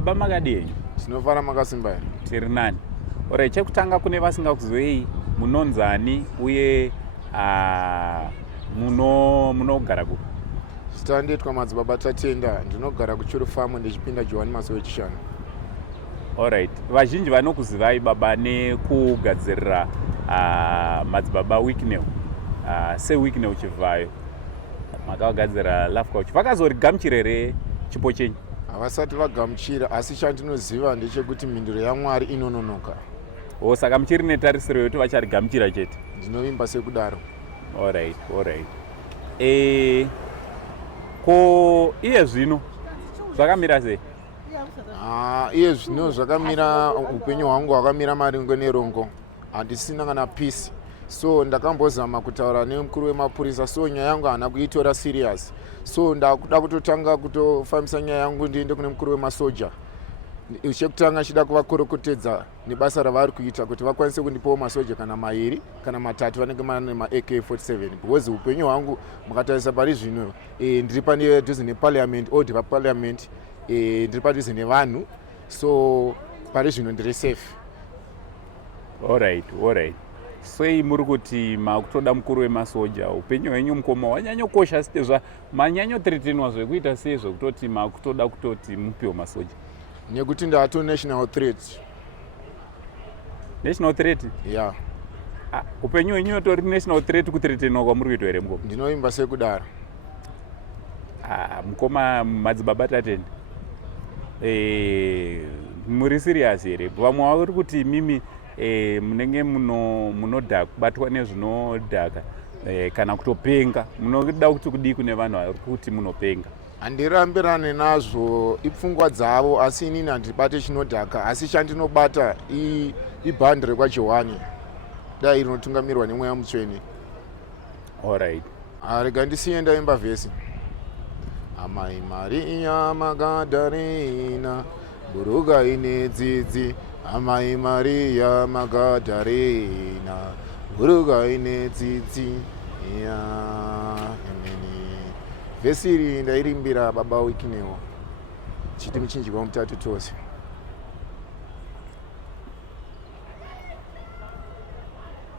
baba makadii? Tinofara makasimba here. Tiri nani. Alright, chekutanga kune vasingakuzwei munonzani uye munogara ku? Zita ndoitwa Madzibaba Tatenda, ndinogara kuChuru Farm ndichipinda Johani Maso wechishanu. Alright, vazhinji vanokuzivai baba nekugadzirira Madzibaba Weeknew. SeWeeknew chivhayo makagadzira Love Couch. Vakazorigamuchira here chipo chenyu? Havasati vagamuchira, asi chandinoziva ndechekuti mhinduro yaMwari inononoka. Saka muchiri netarisiro yekuti vacharigamuchira chete? Ndinovimba sekudaro. Alright. Ko iye zvino zvakamira sei? Iye zvino zvakamira, upenyu hwangu hwakamira maringo nerongo. Handisina kana peace. So ndakambozama kutaura nemukuru wemapurisa, so nyaya yangu haana kuitora serious. So ndakuda kutotanga kutofambisa nyaya yangu ndiende kune mukuru wemasoja. Chekutanga chida kuvakorokotedza nebasa ravari kuita kuti vakwanise kundipawo masoja kana mairi kana matatu vanenge mana AK47, because upenyu hwangu mukatarisa pari zvino ndiri padhuze neparliament, odi paparliament, ndiri padhuze nevanhu, so pari zvino ndiri safe. Alright. Sei muri kuti makutoda mukuru wemasoja? Upenyu hwenyu mukoma hwanyanyokosha sitezva manyanyothreatenwa zvekuita sei zvekutoti makutoda kutoti mupiwo masoja? Nekuti ndato national threat. National threat? Yeah. Upenyu hwenyu utori national threat kuthreatenwa kwamuri kuitwa here mukoma? Ndinovimba sekudaro. Mukoma Madzibaba Tatenda, muri serious here? Vamwe vari kuti mimi munenge kubatwa nezvinodhaka kana kutopenga, munoda kuti kudii kune vanhu vari kuti munopenga? Handirambirane nazvo, ipfungwa dzavo, asi inini handibate chinodhaka, asi chandinobata ibhandi rekwaJohani, dai rinotungamirwa nemweya mutsvene. Alright. Rega ndisiye ndaimba vhesi. Amai Maria Magadharena, buruka ine dzidzi. Amai Maria Magadharena, buruka ine dzidzi. Vhesi iri ndairimbira baba Weeknew, chiti muchinjikwa mutatu tose.